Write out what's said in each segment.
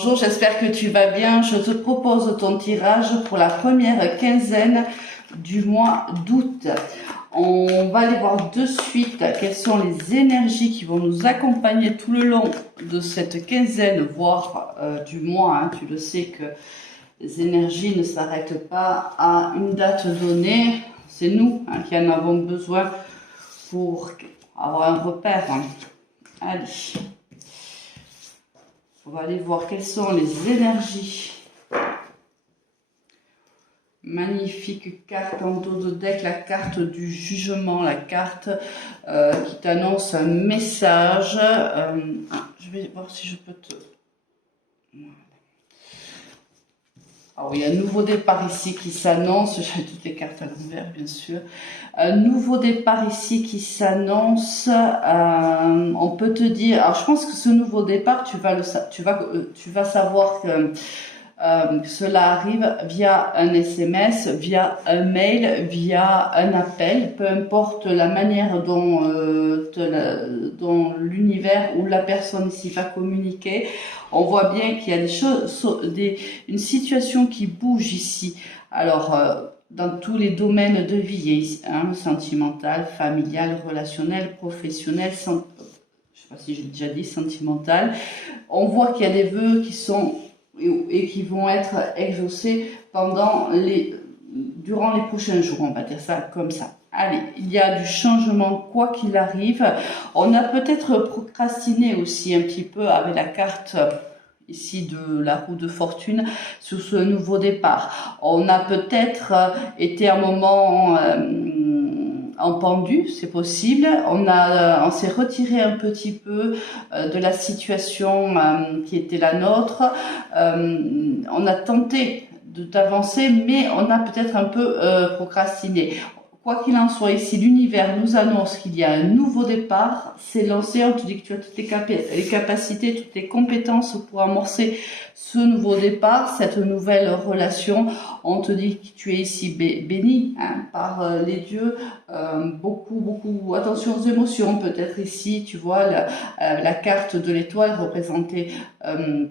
Bonjour, j'espère que tu vas bien. Je te propose ton tirage pour la première quinzaine du mois d'août. On va aller voir de suite quelles sont les énergies qui vont nous accompagner tout le long de cette quinzaine, voire du mois. Hein. Tu le sais que les énergies ne s'arrêtent pas à une date donnée. C'est nous qui en avons besoin pour avoir un repère. Hein. Allez. On va aller voir quelles sont les énergies. Magnifique carte en dos de deck, la carte du jugement, la carte qui t'annonce un message. Je vais voir si je peux te... Alors, il y a un nouveau départ ici qui s'annonce. J'ai toutes les cartes à l'envers, bien sûr. Un nouveau départ ici qui s'annonce. On peut te dire... Alors, je pense que ce nouveau départ, tu vas savoir que cela arrive via un SMS, via un mail, via un appel, peu importe la manière dont l'univers ou la personne ici va communiquer. On voit bien qu'il y a des choses, une situation qui bouge ici. Alors, dans tous les domaines de vie, hein, sentimental, familial, relationnel, professionnel, je ne sais pas si j'ai déjà dit sentimental. On voit qu'il y a des vœux qui sont et qui vont être exaucés durant les prochains jours, on va dire ça comme ça. Allez, il y a du changement quoi qu'il arrive. On a peut-être procrastiné aussi un petit peu avec la carte ici de la roue de fortune sur ce nouveau départ. On a peut-être été un moment en pendu, c'est possible. On s'est retiré un petit peu de la situation qui était la nôtre. On a tenté d'avancer, mais on a peut-être un peu procrastiné. Quoi qu'il en soit, ici, l'univers nous annonce qu'il y a un nouveau départ. C'est lancé, on te dit que tu as toutes les capacités, toutes les compétences pour amorcer ce nouveau départ, cette nouvelle relation. On te dit que tu es ici béni par les dieux. Beaucoup, attention aux émotions. Peut-être ici, tu vois, la carte de l'étoile représentée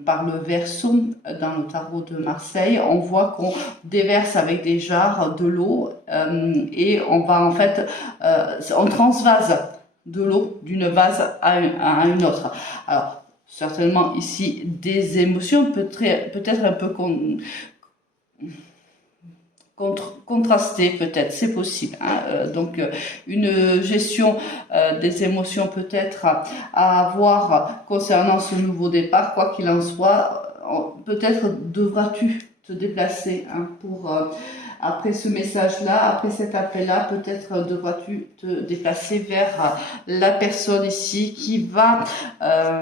par le Verseau dans le tarot de Marseille. On voit qu'on déverse avec des jarres de l'eau et on va en fait, on transvase de l'eau d'une vase à une autre. Alors, certainement ici des émotions, peut-être un peu contrastées, peut-être, c'est possible. Hein. Donc, une gestion des émotions peut-être à avoir concernant ce nouveau départ, quoi qu'il en soit. Peut-être devras-tu te déplacer pour... après ce message-là, après cet appel-là, peut-être devras-tu te déplacer vers la personne ici qui va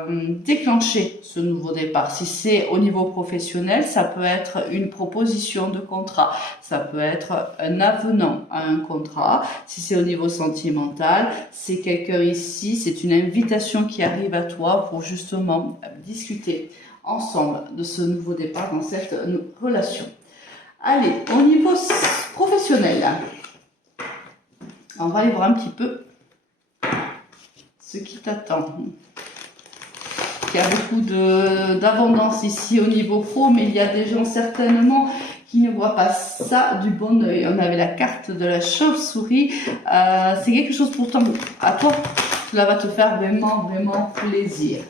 déclencher ce nouveau départ. Si c'est au niveau professionnel, ça peut être une proposition de contrat, ça peut être un avenant à un contrat. Si c'est au niveau sentimental, c'est quelqu'un ici, c'est une invitation qui arrive à toi pour justement discuter ensemble de ce nouveau départ dans cette relation. Allez, au niveau professionnel, on va aller voir un petit peu ce qui t'attend. Il y a beaucoup d'abondance ici au niveau pro, mais il y a des gens certainement qui ne voient pas ça du bon oeil. On avait la carte de la chauve-souris. C'est quelque chose pourtant à toi, cela va te faire vraiment plaisir.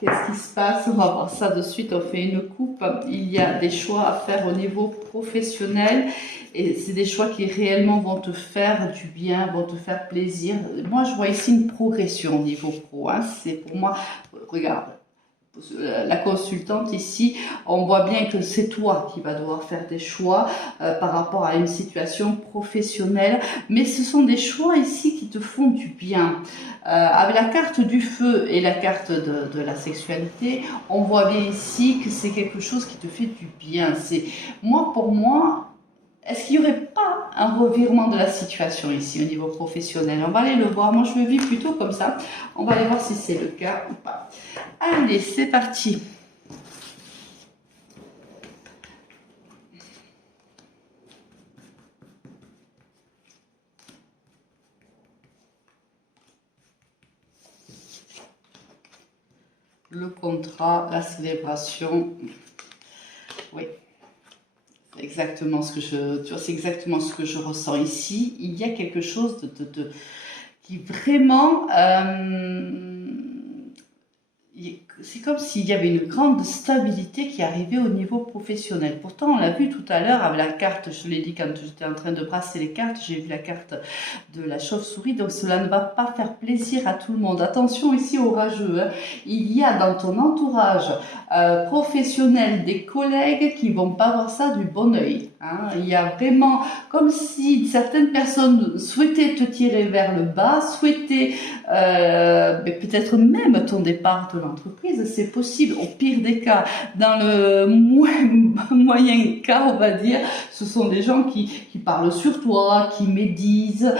Qu'est-ce qui se passe? On va voir ça de suite, on fait une coupe. Il y a des choix à faire au niveau professionnel et c'est des choix qui réellement vont te faire du bien, vont te faire plaisir. Moi, je vois ici une progression au niveau pro. Hein. C'est pour moi, regarde, la consultante ici, on voit bien que c'est toi qui vas devoir faire des choix par rapport à une situation professionnelle, mais ce sont des choix ici qui te font du bien. Avec la carte du feu et la carte de la sexualité, on voit bien ici que c'est quelque chose qui te fait du bien. C'est pour moi, est-ce qu'il n'y aurait pas un revirement de la situation ici au niveau professionnel? On va aller le voir. Moi, je le vis plutôt comme ça. On va aller voir si c'est le cas ou pas. Allez, c'est parti. le contrat, la célébration. Oui, c'est exactement ce que tu vois, c'est exactement ce que je ressens ici. Il y a quelque chose qui vraiment, c'est comme s'il y avait une grande stabilité qui arrivait au niveau professionnel. Pourtant, on l'a vu tout à l'heure avec la carte, je l'ai dit quand j'étais en train de brasser les cartes, j'ai vu la carte de la chauve-souris, donc cela ne va pas faire plaisir à tout le monde. Attention ici aux rageux, hein. Il y a dans ton entourage professionnel des collègues qui vont pas voir ça du bon œil. Hein. Il y a vraiment comme si certaines personnes souhaitaient te tirer vers le bas, souhaitaient peut-être même ton départ de l'entreprise, c'est possible. Au pire des cas, dans le moyen cas, on va dire, ce sont des gens qui parlent sur toi, qui médisent,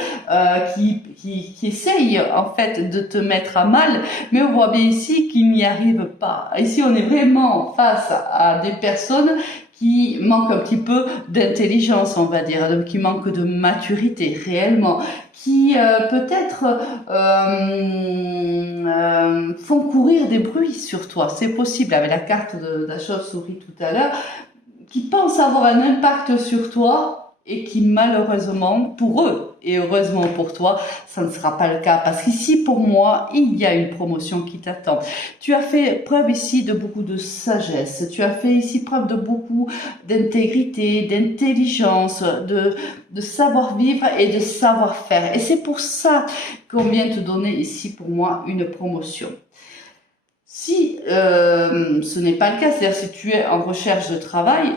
qui essayent en fait de te mettre à mal, mais on voit bien ici qu'ils n'y arrivent pas. Ici, on est vraiment face à des personnes qui manquent un petit peu d'intelligence, on va dire, donc qui manquent de maturité réellement, qui peut-être font courir des bruits sur toi. C'est possible avec la carte de la chauve-souris tout à l'heure, qui pensent avoir un impact sur toi et qui malheureusement pour eux et heureusement pour toi, ça ne sera pas le cas parce qu'ici pour moi, il y a une promotion qui t'attend. Tu as fait preuve ici de beaucoup de sagesse, tu as fait ici preuve de beaucoup d'intégrité, d'intelligence, de savoir-vivre et de savoir-faire. Et c'est pour ça qu'on vient te donner ici pour moi une promotion. Si ce n'est pas le cas, c'est-à-dire si tu es en recherche de travail,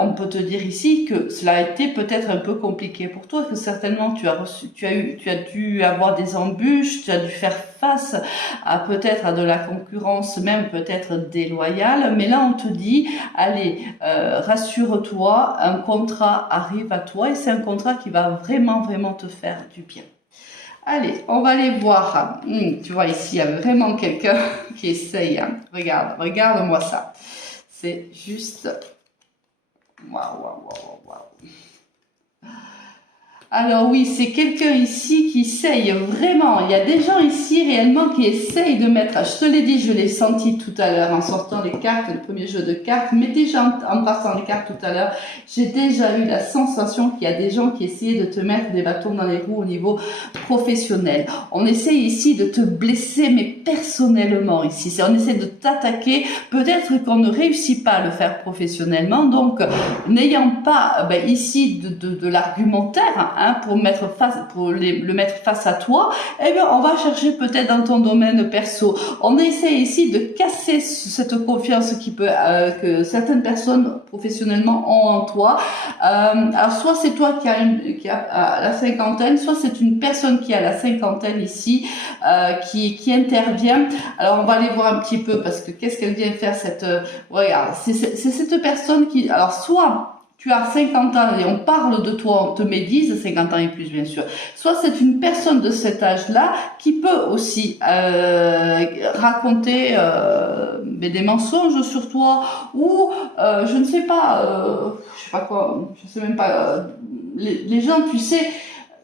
on peut te dire ici que cela a été peut-être un peu compliqué pour toi, que certainement tu as dû avoir des embûches, tu as dû faire face à peut-être à de la concurrence, même peut-être déloyale. Mais là, on te dit, allez, rassure-toi, un contrat arrive à toi et c'est un contrat qui va vraiment, vraiment te faire du bien. Allez, on va aller voir. Tu vois ici, il y a vraiment quelqu'un qui essaye. Hein. Regarde-moi ça. C'est juste... Waouh. Alors oui, c'est quelqu'un ici qui essaye vraiment. Il y a des gens ici réellement qui essayent de mettre... Je te l'ai dit, je l'ai senti tout à l'heure en sortant les cartes, le premier jeu de cartes. Mais déjà en passant les cartes tout à l'heure, j'ai déjà eu la sensation qu'il y a des gens qui essayaient de te mettre des bâtons dans les roues au niveau professionnel. On essaye ici de te blesser, mais personnellement ici. On essaie de t'attaquer. Peut-être qu'on ne réussit pas à le faire professionnellement. Donc, n'ayant pas ici de l'argumentaire, hein, pour le mettre face à toi, eh bien, on va chercher peut-être dans ton domaine perso. On essaie ici de casser cette confiance que certaines personnes professionnellement ont en toi. Alors, soit c'est toi qui a la cinquantaine, soit c'est une personne qui a la cinquantaine ici, qui intervient. Alors, on va aller voir un petit peu parce que qu'est-ce qu'elle vient faire regarde, c'est cette personne qui, alors, soit tu as 50 ans et on parle de toi, on te médise, 50 ans et plus bien sûr. Soit c'est une personne de cet âge-là qui peut aussi raconter des mensonges sur toi ou je ne sais pas, je sais pas quoi, je sais même pas. Les gens, tu sais,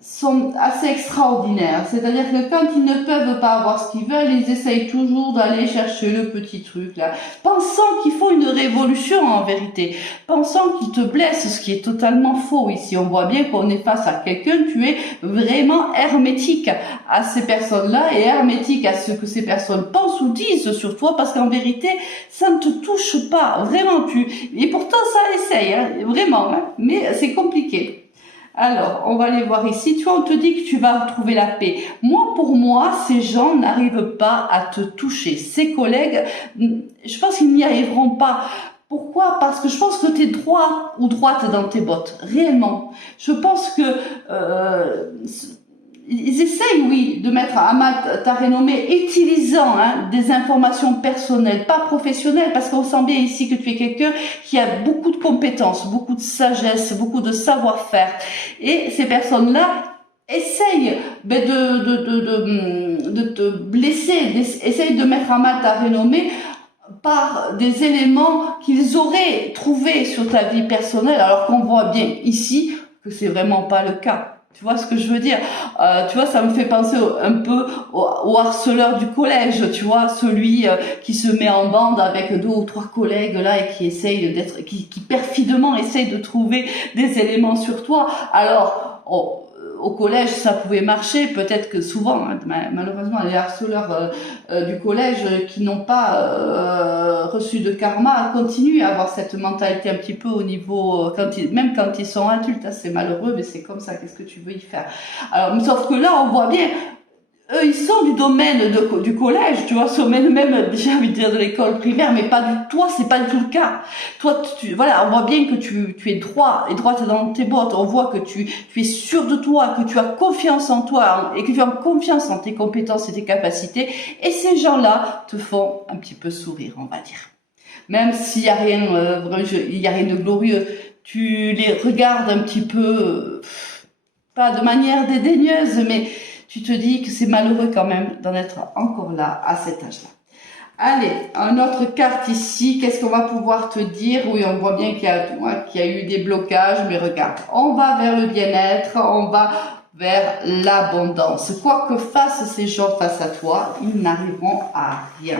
sont assez extraordinaires. C'est-à-dire que quand ils ne peuvent pas avoir ce qu'ils veulent, ils essayent toujours d'aller chercher le petit truc là, pensant qu'il faut une révolution en vérité, pensant qu'ils te blessent, ce qui est totalement faux ici. On voit bien qu'on est face à quelqu'un, tu es vraiment hermétique à ces personnes-là et hermétique à ce que ces personnes pensent ou disent sur toi, parce qu'en vérité, ça ne te touche pas, vraiment. Et pourtant, ça essaye, hein, vraiment, hein, mais c'est compliqué. Alors, on va aller voir ici. Tu vois, on te dit que tu vas retrouver la paix. Pour moi, ces gens n'arrivent pas à te toucher. Ces collègues, je pense qu'ils n'y arriveront pas. Pourquoi? Parce que je pense que tu es droit ou droite dans tes bottes. Réellement. Je pense que... ils essayent, oui, de mettre à mal ta renommée, utilisant des informations personnelles, pas professionnelles, parce qu'on sent bien ici que tu es quelqu'un qui a beaucoup de compétences, beaucoup de sagesse, beaucoup de savoir-faire. Et ces personnes-là essayent de te blesser, essayent de mettre à mal ta renommée par des éléments qu'ils auraient trouvés sur ta vie personnelle, alors qu'on voit bien ici que c'est vraiment pas le cas. Tu vois ce que je veux dire? Tu vois, ça me fait penser un peu au harceleur du collège, tu vois, celui qui se met en bande avec 2 ou 3 collègues là et qui essaye d'être, qui perfidement essaye de trouver des éléments sur toi. Alors, au collège, ça pouvait marcher. Peut-être que souvent, hein, malheureusement, les harceleurs du collège qui n'ont pas reçu de karma continuent à avoir cette mentalité un petit peu au niveau, même quand ils sont adultes. Hein, c'est malheureux, mais c'est comme ça. Qu'est-ce que tu veux y faire? Alors, sauf que là, on voit bien. Eux, ils sont du domaine du collège, tu vois, sont même, j'ai envie de dire de l'école primaire, mais pas du, toi, c'est pas du tout le cas. Toi, voilà, on voit bien que tu es droit et droite dans tes bottes. On voit que tu es sûr de toi, que tu as confiance en toi et que tu as confiance en tes compétences et tes capacités. Et ces gens-là te font un petit peu sourire, on va dire. Même s'il y a rien, il y a rien de glorieux. Tu les regardes un petit peu, pas de manière dédaigneuse, mais tu te dis que c'est malheureux quand même d'en être encore là à cet âge-là. Allez, une autre carte ici, qu'est-ce qu'on va pouvoir te dire? Oui, on voit bien qu'il y a eu des blocages, mais regarde, on va vers le bien-être, on va vers l'abondance. Quoi que fassent ces gens face à toi, ils n'arriveront à rien.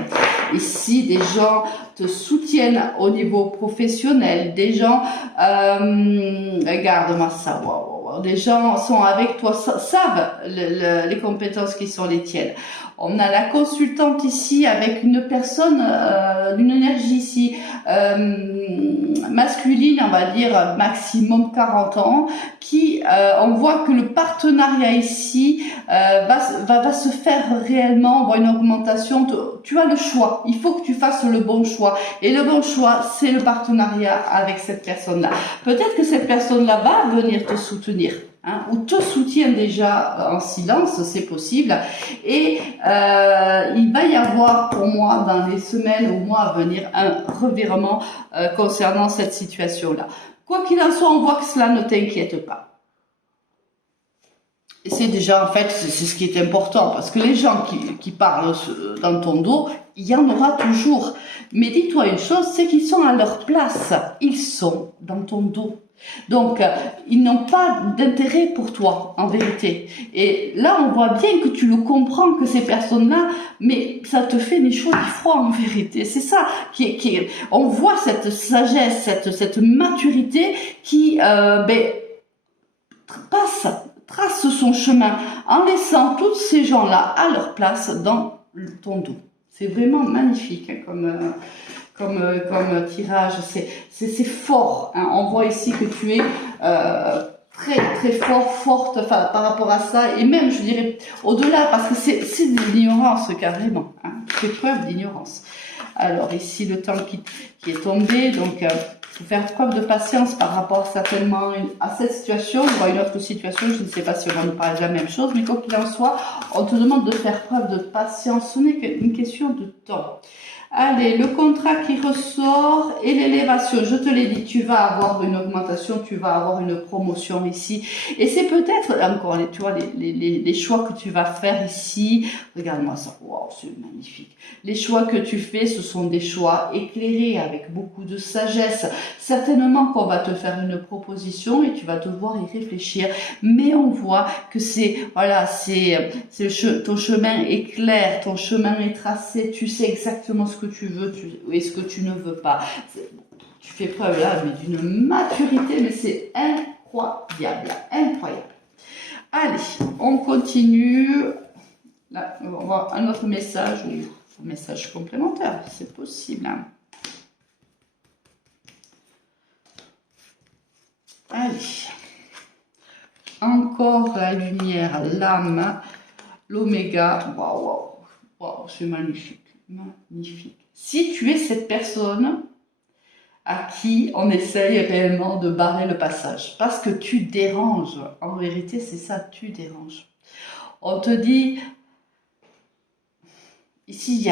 Ici, des gens te soutiennent au niveau professionnel, des gens, regarde-moi ça, waouh. Des gens sont avec toi, savent les compétences qui sont les tiennes. On a la consultante ici avec une personne d'une énergie ici masculine, on va dire maximum 40 ans, qui on voit que le partenariat ici va se faire réellement, on voit une augmentation. Tu as le choix, il faut que tu fasses le bon choix. Et le bon choix, c'est le partenariat avec cette personne-là. Peut-être que cette personne-là va venir te soutenir. Hein, ou te soutient déjà en silence, c'est possible. Et il va y avoir pour moi dans les semaines ou mois à venir un revirement concernant cette situation-là. Quoi qu'il en soit, on voit que cela ne t'inquiète pas. Et c'est déjà, en fait, c'est ce qui est important, parce que les gens qui parlent dans ton dos, il y en aura toujours. Mais dis-toi une chose, c'est qu'ils sont à leur place. Ils sont dans ton dos. Donc, ils n'ont pas d'intérêt pour toi, en vérité. Et là, on voit bien que tu le comprends, que ces personnes-là, mais ça te fait des chaud et froid, en vérité. C'est ça on voit cette sagesse, cette maturité qui, trace son chemin en laissant tous ces gens-là à leur place dans ton dos. C'est vraiment magnifique hein, comme tirage, c'est fort. Hein. On voit ici que tu es très très forte enfin, par rapport à ça, et même je dirais au-delà, parce que c'est de l'ignorance carrément. Hein. Tu fais preuve d'ignorance. Alors ici le temps qui est tombé, donc il faut faire preuve de patience par rapport certainement à cette situation ou à une autre situation. Je ne sais pas si on va nous parler de la même chose, mais quoi qu'il en soit, on te demande de faire preuve de patience. Ce n'est qu'une question de temps. Allez, le contrat qui ressort et l'élévation. Je te l'ai dit, tu vas avoir une augmentation, tu vas avoir une promotion ici. Et c'est peut-être encore, tu vois, les choix que tu vas faire ici. Regarde-moi ça. Wow, c'est magnifique. Les choix que tu fais, ce sont des choix éclairés avec beaucoup de sagesse. Certainement qu'on va te faire une proposition et tu vas devoir y réfléchir. Mais on voit que ton chemin est clair, ton chemin est tracé. Tu sais exactement ce que tu veux et ce que tu ne veux pas. Tu fais preuve là mais d'une maturité, mais c'est incroyable, incroyable. Allez, on continue. Là, on va voir un autre message, ou un message complémentaire, c'est possible. Hein. Allez, encore la lumière, l'âme, l'oméga. Waouh, waouh, c'est magnifique. Magnifique. Si tu es cette personne à qui on essaye réellement de barrer le passage, parce que tu déranges, en vérité c'est ça, tu déranges. On te dit, ici il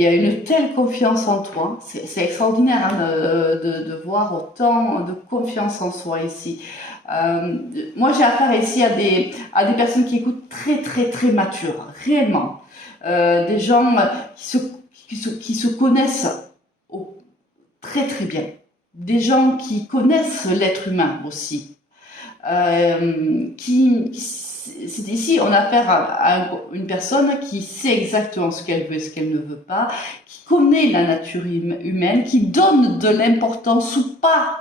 y a une telle confiance en toi, c'est extraordinaire hein, de voir autant de confiance en soi ici. Moi j'ai affaire ici à des personnes qui écoutent très très très matures, réellement. Des gens qui se connaissent très très bien, des gens qui connaissent l'être humain aussi, c'est ici, on a affaire à une personne qui sait exactement ce qu'elle veut et ce qu'elle ne veut pas, qui connaît la nature humaine, qui donne de l'importance ou pas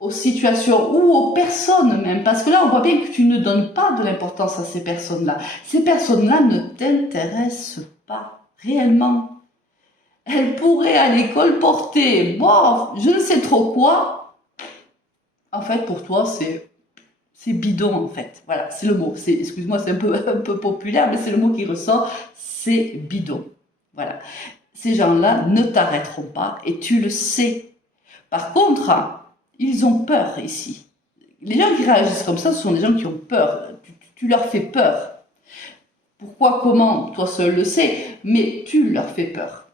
aux situations ou aux personnes même, parce que là on voit bien que tu ne donnes pas de l'importance à ces personnes-là. Ces personnes-là ne t'intéressent pas réellement. Elles pourraient à l'école porter, bon, je ne sais trop quoi. En fait, pour toi, c'est bidon en fait. Voilà, c'est le mot. Excuse-moi, c'est un peu populaire, mais c'est le mot qui ressort. C'est bidon. Voilà. Ces gens-là ne t'arrêteront pas et tu le sais. Par contre, ils ont peur ici. Les gens qui réagissent comme ça, ce sont des gens qui ont peur. Tu leur fais peur. Pourquoi, comment, toi seul le sais, mais tu leur fais peur.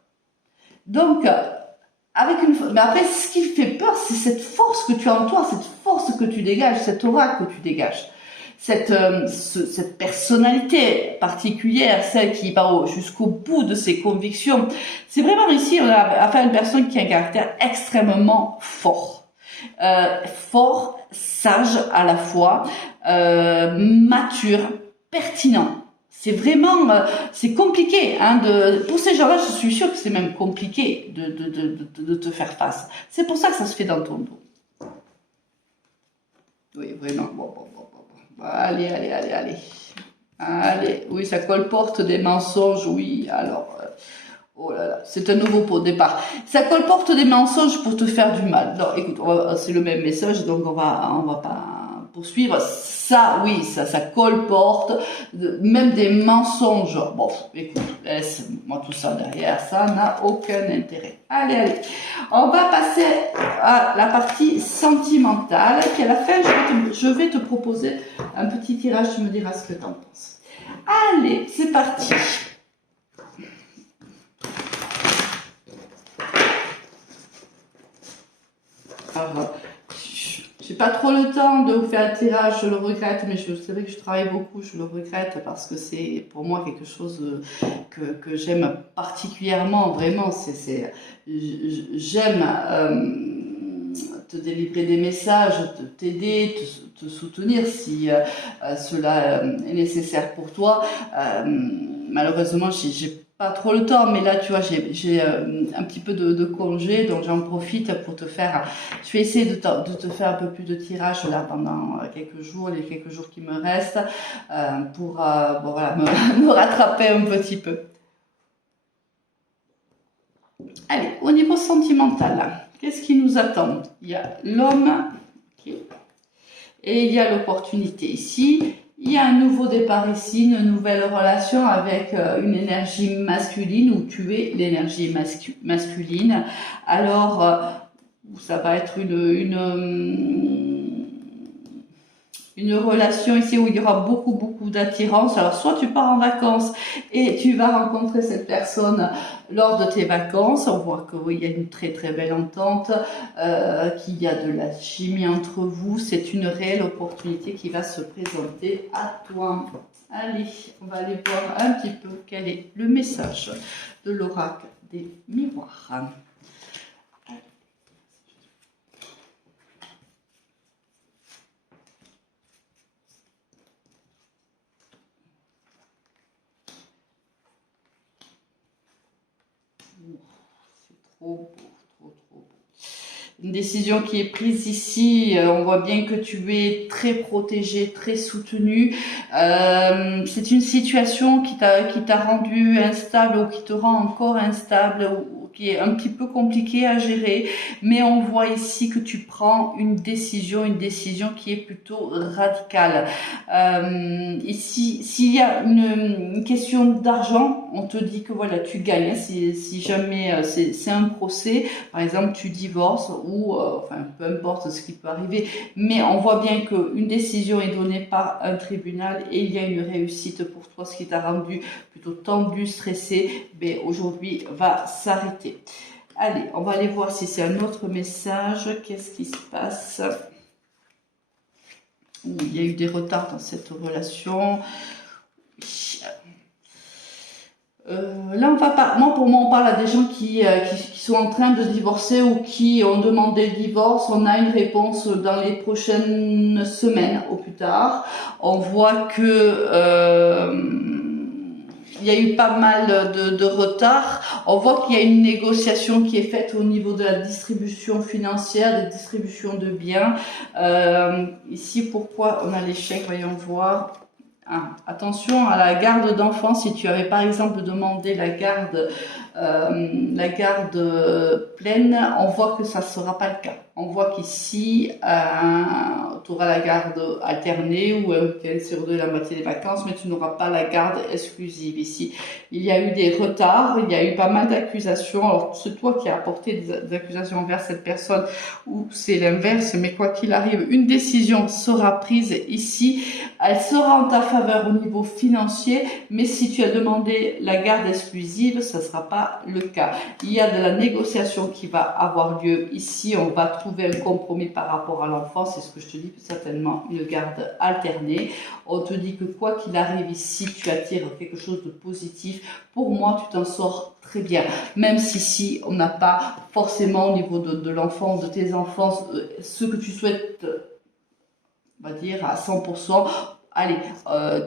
Donc, mais après, ce qui fait peur, c'est cette force que tu as en toi, cette force que tu dégages, cette aura que tu dégages. Cette personnalité particulière, celle qui va jusqu'au bout de ses convictions. C'est vraiment ici, on a affaire à une personne qui a un caractère extrêmement fort. Fort, sage à la fois, mature, pertinent. C'est vraiment, c'est compliqué, hein, pour ces gens-là, je suis sûre que c'est même compliqué de te faire face. C'est pour ça que ça se fait dans ton dos. Oui, vraiment, bon. Allez. Allez, oui, ça colporte des mensonges, oui, alors, oh là là, c'est un nouveau pot de départ. Ça colporte des mensonges pour te faire du mal. Non, écoute, c'est le même message, donc on va pas poursuivre. Ça, oui, ça colporte même des mensonges. Bon, écoute, laisse-moi tout ça derrière, ça n'a aucun intérêt. Allez, on va passer à la partie sentimentale, qui à la fin, je vais te proposer un petit tirage, tu me diras ce que tu en penses. Allez, c'est parti. Alors, j'ai pas trop le temps de vous faire un tirage, je le regrette, mais c'est vrai que je travaille beaucoup, je le regrette parce que c'est pour moi quelque chose que j'aime particulièrement, vraiment. J'aime te délivrer des messages, t'aider, te soutenir si cela est nécessaire pour toi. Malheureusement, j'ai pas trop le temps, mais là, tu vois, j'ai un petit peu de congé, donc j'en profite pour te faire. Je vais essayer de te faire un peu plus de tirage là pendant quelques jours, les quelques jours qui me restent, pour bon, voilà, me rattraper un petit peu. Allez, au niveau sentimental, qu'est-ce qui nous attend? Il y a l'homme et il y a l'opportunité ici. Il y a un nouveau départ ici, une nouvelle relation avec une énergie masculine où tu es l'énergie masculine. Alors, ça va être une relation ici où il y aura beaucoup d'attirance. Alors, soit tu pars en vacances et tu vas rencontrer cette personne lors de tes vacances. On voit qu'il y a une très belle entente, qu'il y a de la chimie entre vous. C'est une réelle opportunité qui va se présenter à toi. Allez, on va aller voir un petit peu quel est le message de l'oracle des miroirs. C'est trop beau, trop beau. Une décision qui est prise ici, on voit bien que tu es très protégé, très soutenu. C'est une situation qui t'a rendu instable ou qui te rend encore instable, ou qui est un petit peu compliquée à gérer, mais on voit ici que tu prends une décision qui est plutôt radicale. Ici, s'il y a une question d'argent, on te dit que voilà, tu gagnes. Si jamais c'est un procès, par exemple, tu divorces ou enfin peu importe ce qui peut arriver, mais on voit bien qu'une décision est donnée par un tribunal et il y a une réussite pour toi, ce qui t'a rendu plutôt tendu, stressé, mais aujourd'hui va s'arrêter. Allez, on va aller voir si c'est un autre message. Qu'est-ce qui se passe? Il y a eu des retards dans cette relation. Là, on va pas. Moi, pour moi, on parle à des gens qui sont en train de divorcer ou qui ont demandé le divorce. On a une réponse dans les prochaines semaines au plus tard. On voit que il y a eu pas mal de retard. On voit qu'il y a une négociation qui est faite au niveau de la distribution financière, de distribution de biens. Ici, pourquoi on a l'échec? Voyons voir. Ah, attention à la garde d'enfants. Si tu avais par exemple demandé la garde pleine, on voit que ça ne sera pas le cas. On voit qu'ici, tu auras la garde alternée ou un week-end sur deux, la moitié des vacances, mais tu n'auras pas la garde exclusive ici. Il y a eu des retards, il y a eu pas mal d'accusations. Alors, c'est toi qui as apporté des accusations envers cette personne ou c'est l'inverse, mais quoi qu'il arrive, une décision sera prise ici. Elle sera en ta faveur au niveau financier, mais si tu as demandé la garde exclusive, ça ne sera pas le cas. Il y a de la négociation qui va avoir lieu ici. On va trouver un compromis par rapport à l'enfant. C'est ce que je te dis, certainement une garde alternée. On te dit que quoi qu'il arrive ici, tu attires quelque chose de positif. Pour moi, tu t'en sors très bien. Même si ici, on n'a pas forcément au niveau de l'enfant, de tes enfants, ce que tu souhaites, on va dire, à 100%. Allez,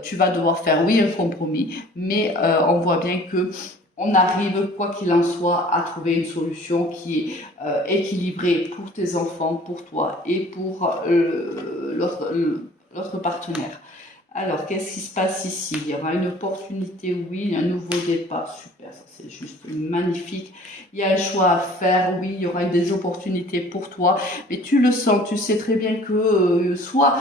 tu vas devoir faire, oui, un compromis, mais on voit bien que on arrive, quoi qu'il en soit, à trouver une solution qui est équilibrée pour tes enfants, pour toi et pour l'autre partenaire. Alors, qu'est-ce qui se passe ici? Il y aura une opportunité, oui, un nouveau départ, super, ça c'est juste magnifique. Il y a un choix à faire, oui, il y aura des opportunités pour toi, mais tu le sens, tu sais très bien que soit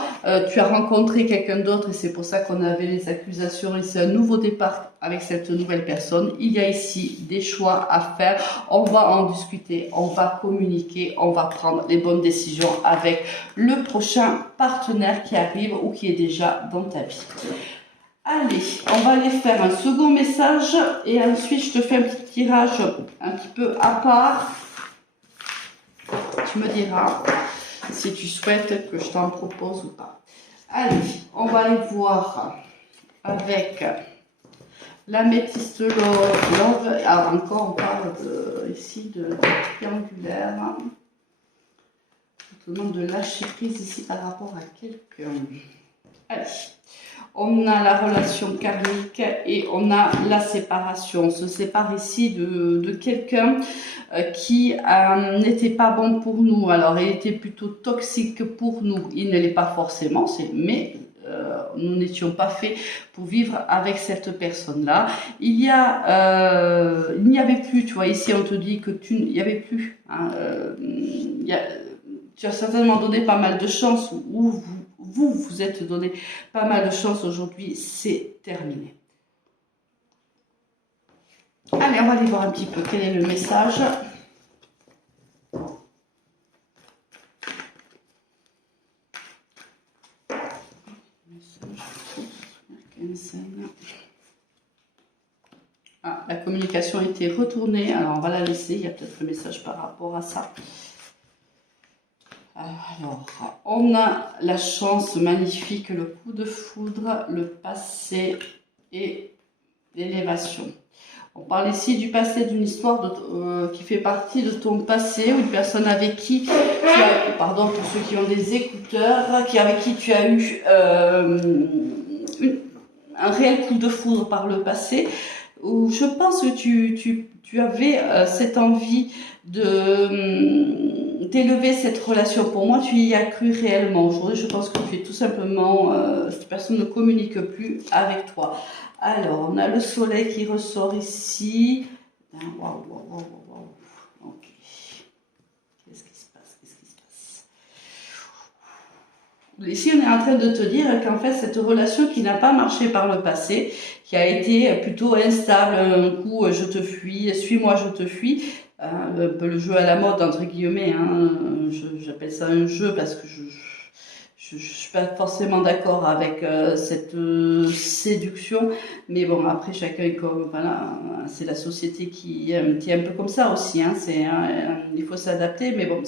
tu as rencontré quelqu'un d'autre et c'est pour ça qu'on avait les accusations, et c'est un nouveau départ avec cette nouvelle personne. Il y a ici des choix à faire, on va en discuter, on va communiquer, on va prendre les bonnes décisions avec le prochain partenaire qui arrive ou qui est déjà dans ta vie. Allez, on va aller faire un second message et ensuite je te fais un petit tirage un petit peu à part. Tu me diras si tu souhaites que je t'en propose ou pas. Allez, on va aller voir avec l'améthyste love. Alors encore, on parle ici de triangulaire. Je te demande de lâcher prise ici par rapport à quelqu'un. Allez, on a la relation karmique et on a la séparation. On se sépare ici de quelqu'un qui n'était pas bon pour nous. Alors, il était plutôt toxique pour nous. Il ne l'est pas forcément, mais nous n'étions pas faits pour vivre avec cette personne-là. Il n'y avait plus, tu vois, ici on te dit que il n'y avait plus. Hein, tu as certainement donné pas mal de chance ou vous êtes donné pas mal de chance aujourd'hui, c'est terminé. Allez, on va aller voir un petit peu quel est le message. Ah, la communication a été retournée, alors on va la laisser, il y a peut-être le message par rapport à ça. Alors, on a la chance magnifique, le coup de foudre, le passé et l'élévation. On parle ici du passé, d'une histoire qui fait partie de ton passé, ou une personne avec qui tu as, pardon pour ceux qui ont des écouteurs, avec qui tu as eu un réel coup de foudre par le passé, où je pense que tu avais cette envie d'élever cette relation. Pour moi, tu y as cru réellement. Aujourd'hui, je pense que tu es tout simplement, cette personne ne communique plus avec toi. Alors, on a le soleil qui ressort ici. Waouh, waouh, waouh, waouh. Ok. Qu'est-ce qui se passe? Qu'est-ce qui se passe? Ici, on est en train de te dire qu'en fait, cette relation qui n'a pas marché par le passé, qui a été plutôt instable, un coup, je te fuis, suis-moi, je te fuis, un peu le jeu à la mode, entre guillemets, hein. J'appelle ça un jeu parce que je suis pas forcément d'accord avec cette séduction, mais bon, après chacun est comme, voilà, c'est la société qui est un peu comme ça aussi, hein, il faut s'adapter, mais bon,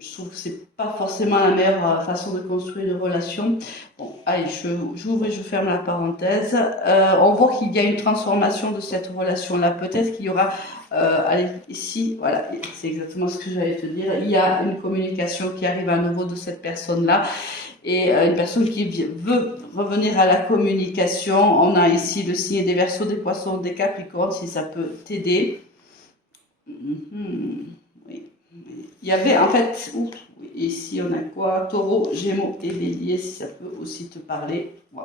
je trouve que c'est pas forcément la meilleure façon de construire une relation. Bon, allez, j'ouvre et je ferme la parenthèse. On voit qu'il y a une transformation de cette relation-là. Peut-être qu'il y aura, allez, ici, voilà, c'est exactement ce que j'allais te dire. Il y a une communication qui arrive à nouveau de cette personne-là. Et une personne qui veut revenir à la communication. On a ici le signe des Verseaux, des Poissons, des Capricornes, si ça peut t'aider. Oui. Il y avait en fait, ici on a quoi? Taureau, Gémeaux et Bélier, si ça peut aussi te parler. Wow.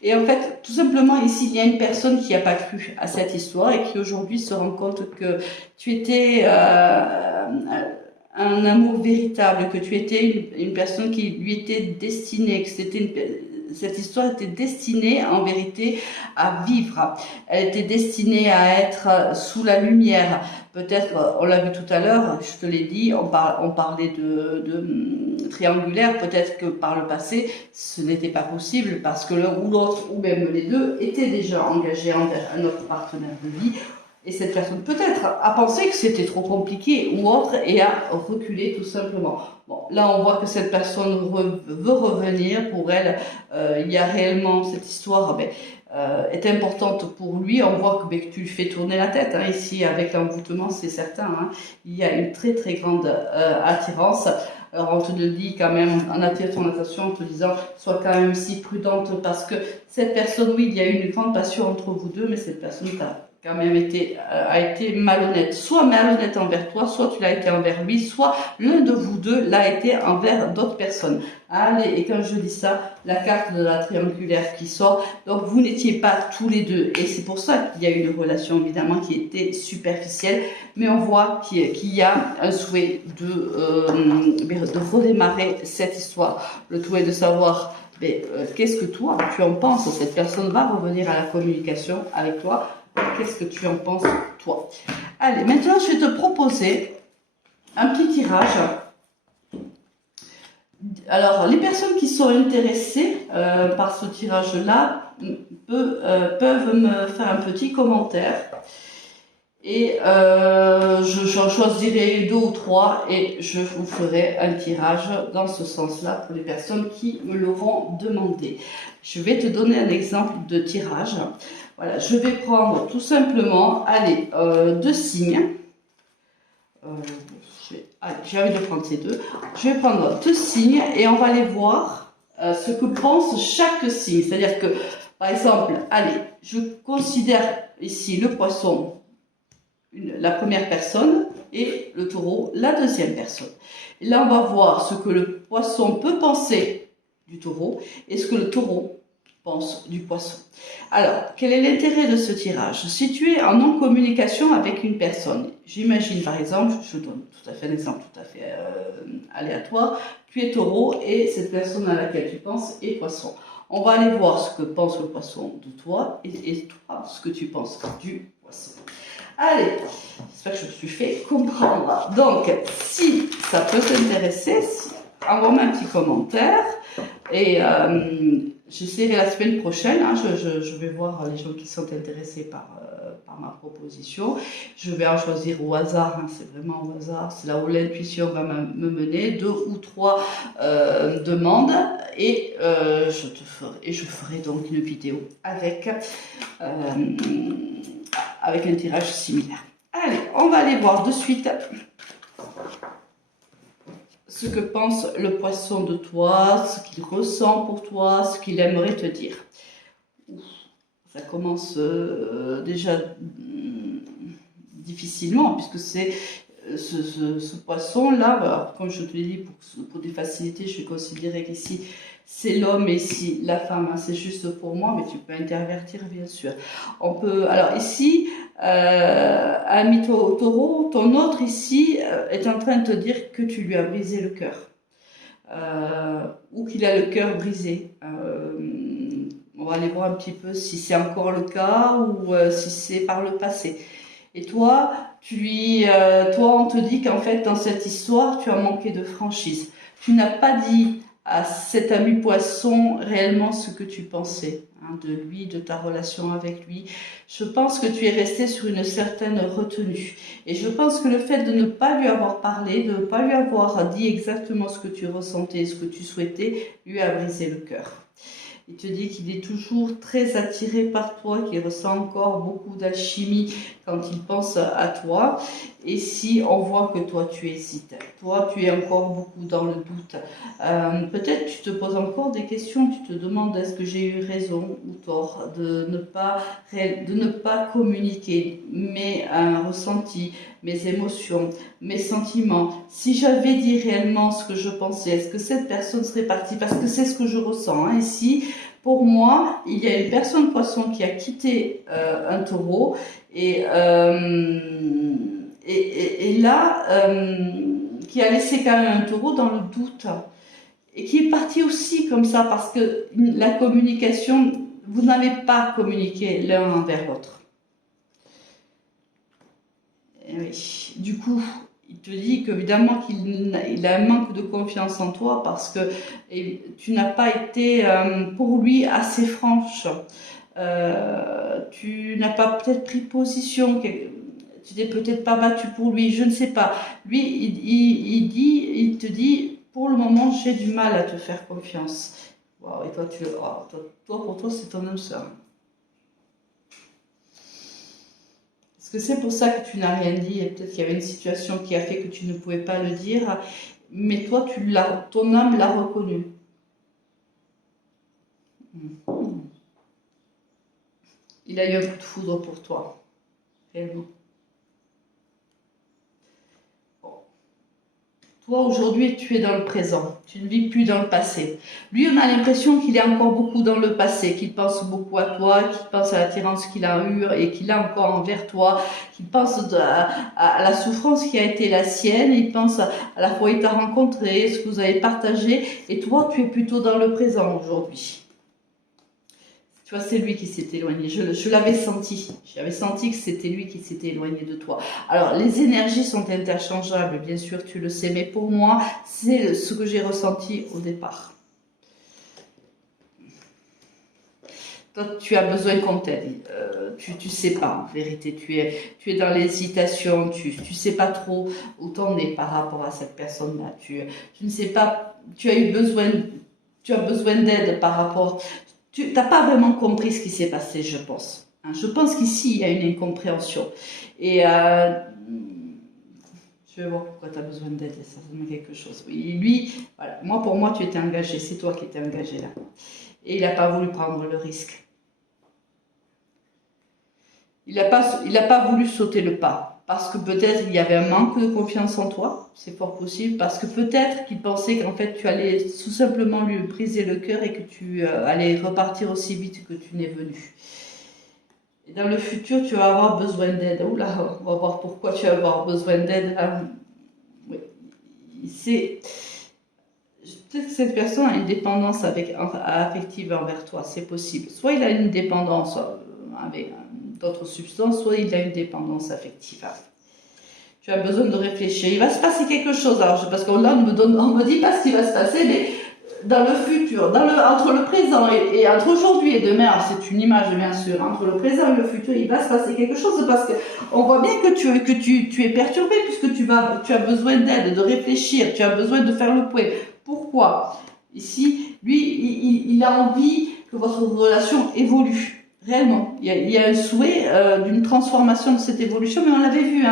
Et en fait, tout simplement, ici, il y a une personne qui n'a pas cru à cette histoire et qui aujourd'hui se rend compte que tu étais un amour véritable, que tu étais une personne qui lui était destinée, que cette histoire était destinée en vérité à vivre. Elle était destinée à être sous la lumière. Peut-être, on l'a vu tout à l'heure, je te l'ai dit, on parlait de triangulaire. Peut-être que par le passé, ce n'était pas possible parce que l'un ou l'autre, ou même les deux, étaient déjà engagés envers un autre partenaire de vie. Et cette personne peut-être a pensé que c'était trop compliqué ou autre et a reculé tout simplement. Bon, là on voit que cette personne veut revenir. Pour elle, il y a réellement cette histoire est importante pour lui. On voit que tu lui fais tourner la tête. Hein, ici avec l'envoûtement, c'est certain. Hein, il y a une très très grande attirance. Alors on te le dit quand même, on attire ton attention en te disant sois quand même si prudente parce que cette personne, oui, il y a eu une grande passion entre vous deux, mais cette personne quand même a été malhonnête. Soit malhonnête envers toi, soit tu l'as été envers lui, soit l'un de vous deux l'a été envers d'autres personnes. Allez, et quand je dis ça, la carte de la triangulaire qui sort, donc vous n'étiez pas tous les deux. Et c'est pour ça qu'il y a une relation évidemment qui était superficielle, mais on voit qu'il y a un souhait de redémarrer cette histoire. Le tout est de savoir qu'est-ce que toi tu en penses. Cette personne va revenir à la communication avec toi. Qu'est-ce que tu en penses, toi? Allez, maintenant, je vais te proposer un petit tirage. Alors, les personnes qui sont intéressées par ce tirage-là peuvent me faire un petit commentaire. Et j'en choisirai 2 ou 3 et je vous ferai un tirage dans ce sens-là pour les personnes qui me l'auront demandé. Je vais te donner un exemple de tirage. Voilà, je vais prendre tout simplement, allez, 2 signes. J'ai envie de prendre ces 2. Je vais prendre 2 signes et on va aller voir ce que pense chaque signe. C'est-à-dire que, par exemple, allez, je considère ici le poisson, la première personne, et le taureau, la deuxième personne. Et là, on va voir ce que le poisson peut penser du taureau et ce que le taureau pense du poisson. Alors, quel est l'intérêt de ce tirage? Si tu es en non-communication avec une personne, j'imagine par exemple, je donne tout à fait un exemple tout à fait aléatoire, tu es taureau et cette personne à laquelle tu penses est poisson. On va aller voir ce que pense le poisson de toi et toi ce que tu penses du poisson. Allez, j'espère que je me suis fait comprendre. Donc, si ça peut t'intéresser, envoie-moi un petit commentaire et j'essaierai la semaine prochaine. Hein, je vais voir les gens qui sont intéressés par ma proposition. Je vais en choisir au hasard, hein, c'est vraiment au hasard. C'est là où l'intuition va me mener. 2 ou 3 demandes et je ferai donc une vidéo avec un tirage similaire. Allez, on va aller voir de suite ce que pense le poisson de toi, ce qu'il ressent pour toi, ce qu'il aimerait te dire. Ça commence déjà difficilement, puisque c'est ce poisson-là, comme je te l'ai dit, pour des facilités, je vais considérer qu'ici, c'est l'homme et ici, la femme. Hein, c'est juste pour moi, mais tu peux intervertir, bien sûr. On peut, alors ici, ami taureau, ton autre ici est en train de te dire que tu lui as brisé le cœur. Ou qu'il a le cœur brisé. On va aller voir un petit peu si c'est encore le cas ou si c'est par le passé. Et toi, on te dit qu'en fait, dans cette histoire, tu as manqué de franchise. Tu n'as pas dit à cet ami poisson réellement ce que tu pensais hein, de lui, de ta relation avec lui. Je pense que tu es resté sur une certaine retenue. Et je pense que le fait de ne pas lui avoir parlé, de ne pas lui avoir dit exactement ce que tu ressentais, ce que tu souhaitais, lui a brisé le cœur. Il te dit qu'il est toujours très attiré par toi, qu'il ressent encore beaucoup d'alchimie quand il pense à toi. Et si on voit que toi tu hésites, toi tu es encore beaucoup dans le doute, peut-être tu te poses encore des questions, tu te demandes est-ce que j'ai eu raison ou tort de ne pas communiquer mes ressentis, mes émotions, mes sentiments. Si j'avais dit réellement ce que je pensais, est-ce que cette personne serait partie? Parce que c'est ce que je ressens. Hein. Ici, pour moi, il y a une personne poisson qui a quitté un taureau et là, qui a laissé quand même un taureau dans le doute et qui est parti aussi comme ça parce que la communication, vous n'avez pas communiqué l'un envers l'autre. Oui. Du coup, il te dit qu'évidemment qu'il a un manque de confiance en toi parce que tu n'as pas été pour lui assez franche. Tu n'as pas peut-être pris position, tu t'es peut-être pas battu pour lui, je ne sais pas. Lui, il te dit, pour le moment, j'ai du mal à te faire confiance. Wow, et toi, pour toi, c'est ton âme sœur. Est-ce que c'est pour ça que tu n'as rien dit et peut-être qu'il y avait une situation qui a fait que tu ne pouvais pas le dire, mais toi, ton âme l'a reconnu. Il a eu un coup de foudre pour toi, réellement. Toi, aujourd'hui, tu es dans le présent. Tu ne vis plus dans le passé. Lui, on a l'impression qu'il est encore beaucoup dans le passé, qu'il pense beaucoup à toi, qu'il pense à l'attirance qu'il a eue et qu'il a encore envers toi, qu'il pense à la souffrance qui a été la sienne, il pense à la fois il t'a rencontré, ce que vous avez partagé, et toi, tu es plutôt dans le présent aujourd'hui. Tu vois, c'est lui qui s'est éloigné. Je l'avais senti. J'avais senti que c'était lui qui s'était éloigné de toi. Alors, les énergies sont interchangeables, bien sûr, tu le sais. Mais pour moi, c'est ce que j'ai ressenti au départ. Toi, tu as besoin qu'on t'aide. Tu sais pas, en vérité. Tu es dans l'hésitation. Tu sais pas trop où t'en es par rapport à cette personne-là. Tu ne sais pas. Tu as besoin d'aide par rapport. Tu n'as pas vraiment compris ce qui s'est passé, je pense. Je pense qu'ici, il y a une incompréhension. Et je vais voir pourquoi tu as besoin d'aide, ça me dit quelque chose. Oui, lui, voilà, pour moi, tu étais engagé, c'est toi qui étais engagé là. Et il n'a pas voulu prendre le risque. Il n'a pas voulu sauter le pas. Parce que peut-être il y avait un manque de confiance en toi, c'est fort possible, parce que peut-être qu'il pensait qu'en fait tu allais tout simplement lui briser le cœur et que tu allais repartir aussi vite que tu n'es venu. Et dans le futur, tu vas avoir besoin d'aide. Oula, on va voir pourquoi tu vas avoir besoin d'aide. Oui. Peut-être que cette personne a une dépendance affective envers toi, c'est possible. Soit il a une dépendance avec d'autres substances, soit il a une dépendance affective. Tu as besoin de réfléchir. Il va se passer quelque chose. Alors, parce que là, on me dit pas ce qui va se passer, mais dans le futur, entre le présent et entre aujourd'hui et demain, c'est une image bien sûr, entre le présent et le futur, il va se passer quelque chose parce que on voit bien que tu es perturbé puisque tu as besoin d'aide, de réfléchir, tu as besoin de faire le point. Pourquoi? Ici, lui, il a envie que votre relation évolue. Réellement, il y a un souhait d'une transformation de cette évolution, mais on l'avait vu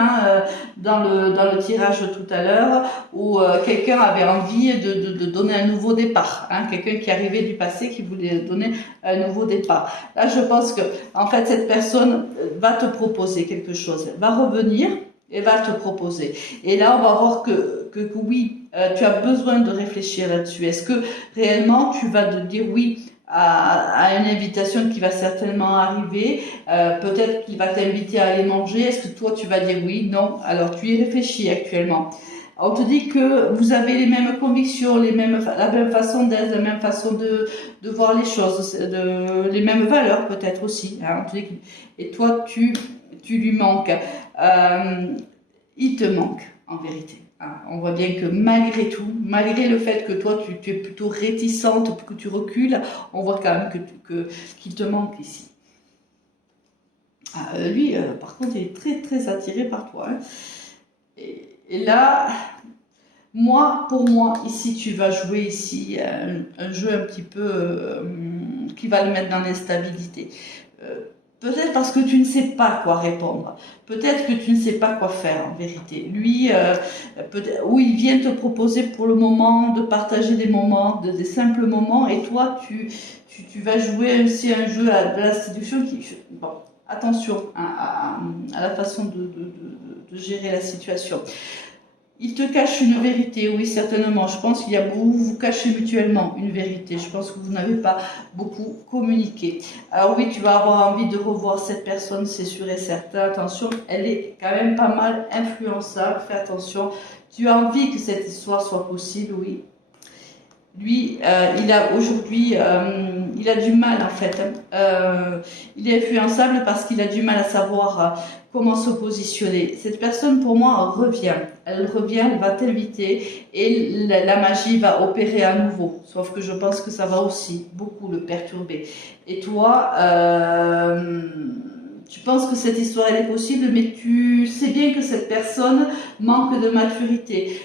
dans le tirage tout à l'heure, où quelqu'un avait envie de donner un nouveau départ, quelqu'un qui arrivait du passé, qui voulait donner un nouveau départ. Là, je pense que en fait, cette personne va te proposer quelque chose, va revenir et va te proposer. Et là, on va voir que oui, tu as besoin de réfléchir là-dessus. Est-ce que réellement, tu vas te dire oui à une invitation qui va certainement arriver, peut-être qu'il va t'inviter à aller manger, est-ce que toi tu vas dire oui, non, alors tu y réfléchis actuellement. On te dit que vous avez les mêmes convictions, la même façon d'être, la même façon de voir les choses, les mêmes valeurs peut-être aussi. On te dit et toi tu lui manques. il te manque en vérité. Hein. On voit bien que malgré tout, malgré le fait que toi tu es plutôt réticente, que tu recules, on voit quand même qu'il te manque ici. Ah, lui, par contre, il est très très attiré par toi. Hein. Et là, pour moi, ici, tu vas jouer ici un jeu un petit peu qui va le mettre dans l'instabilité. Peut-être parce que tu ne sais pas quoi répondre. Peut-être que tu ne sais pas quoi faire en vérité. Lui, il vient te proposer pour le moment de partager des moments, des simples moments, et toi, tu vas jouer aussi un jeu de la séduction qui... Bon, attention à la façon de gérer la situation. Il te cache une vérité, oui, certainement. Je pense qu'il y a beaucoup, vous cachez mutuellement une vérité. Je pense que vous n'avez pas beaucoup communiqué. Alors oui, tu vas avoir envie de revoir cette personne, c'est sûr et certain. Attention, elle est quand même pas mal influençable. Fais attention. Tu as envie que cette histoire soit possible, oui. Lui, il a aujourd'hui, il a du mal en fait. Il est influençable parce qu'il a du mal à savoir comment se positionner. Cette personne, pour moi, revient. Elle revient, elle va t'inviter et la magie va opérer à nouveau. Sauf que je pense que ça va aussi beaucoup le perturber. Et toi, tu penses que cette histoire elle est possible, mais tu sais bien que cette personne manque de maturité,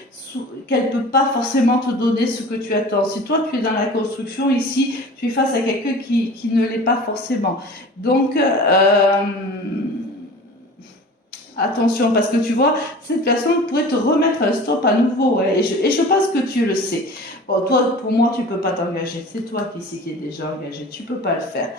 qu'elle peut pas forcément te donner ce que tu attends. Si toi tu es dans la construction ici, tu es face à quelqu'un qui ne l'est pas forcément. Donc attention, parce que tu vois, cette personne pourrait te remettre un stop à nouveau, ouais, et je pense que tu le sais. Bon, toi, pour moi, tu peux pas t'engager. C'est toi qui est déjà engagé. Tu peux pas le faire.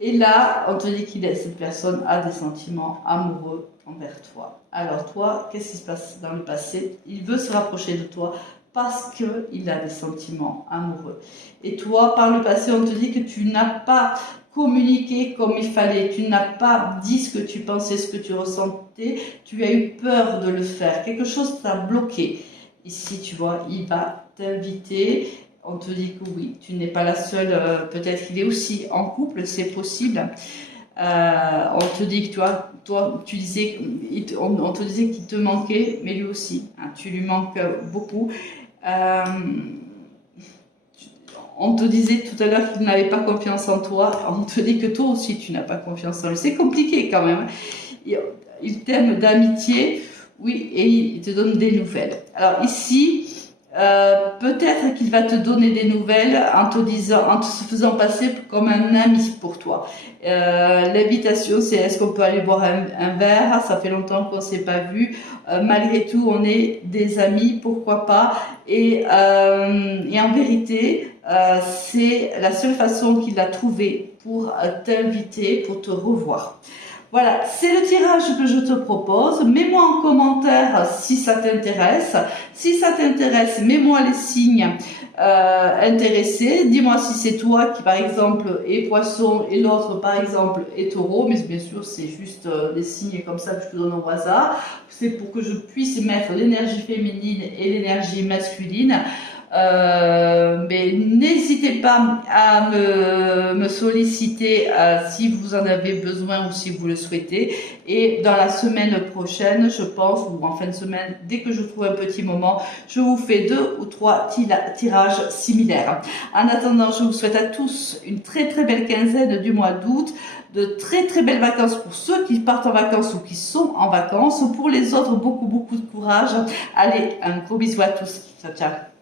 Et là, on te dit cette personne a des sentiments amoureux envers toi. Alors toi, qu'est-ce qui se passe dans le passé? Il veut se rapprocher de toi parce qu'il a des sentiments amoureux. Et toi, par le passé, on te dit que tu n'as pas communiqué comme il fallait. Tu n'as pas dit ce que tu pensais, ce que tu ressentais. Tu as eu peur de le faire. Quelque chose t'a bloqué. Ici, tu vois, il va t'inviter. On te dit que oui, tu n'es pas la seule, peut-être qu'il est aussi en couple, c'est possible. On te dit que toi tu disais, on te disait qu'il te manquait, mais lui aussi, hein, tu lui manques beaucoup. On te disait tout à l'heure qu'il n'avait pas confiance en toi, on te dit que toi aussi tu n'as pas confiance en lui. C'est compliqué quand même. Il t'aime d'amitié, oui, et il te donne des nouvelles. Alors ici, peut-être qu'il va te donner des nouvelles en te faisant passer comme un ami pour toi. L'invitation, c'est est-ce qu'on peut aller boire un verre? Ça fait longtemps qu'on s'est pas vu. Malgré tout, on est des amis, pourquoi pas? Et en vérité, c'est la seule façon qu'il a trouvé pour t'inviter, pour te revoir. Voilà, c'est le tirage que je te propose. Mets-moi en commentaire si ça t'intéresse. Si ça t'intéresse, mets-moi les signes intéressés. Dis-moi si c'est toi qui, par exemple, est poisson et l'autre, par exemple, est taureau. Mais bien sûr, c'est juste des signes comme ça que je te donne au hasard. C'est pour que je puisse mettre l'énergie féminine et l'énergie masculine. Mais n'hésitez pas à me solliciter si vous en avez besoin ou si vous le souhaitez. Et dans la semaine prochaine, je pense, ou en fin de semaine, dès que je trouve un petit moment, je vous fais 2 ou 3 tirages similaires. En attendant, je vous souhaite à tous une très très belle quinzaine du mois d'août, de très très belles vacances pour ceux qui partent en vacances ou qui sont en vacances. Pour les autres, beaucoup de courage. Allez, un gros bisou à tous. Ciao, ciao.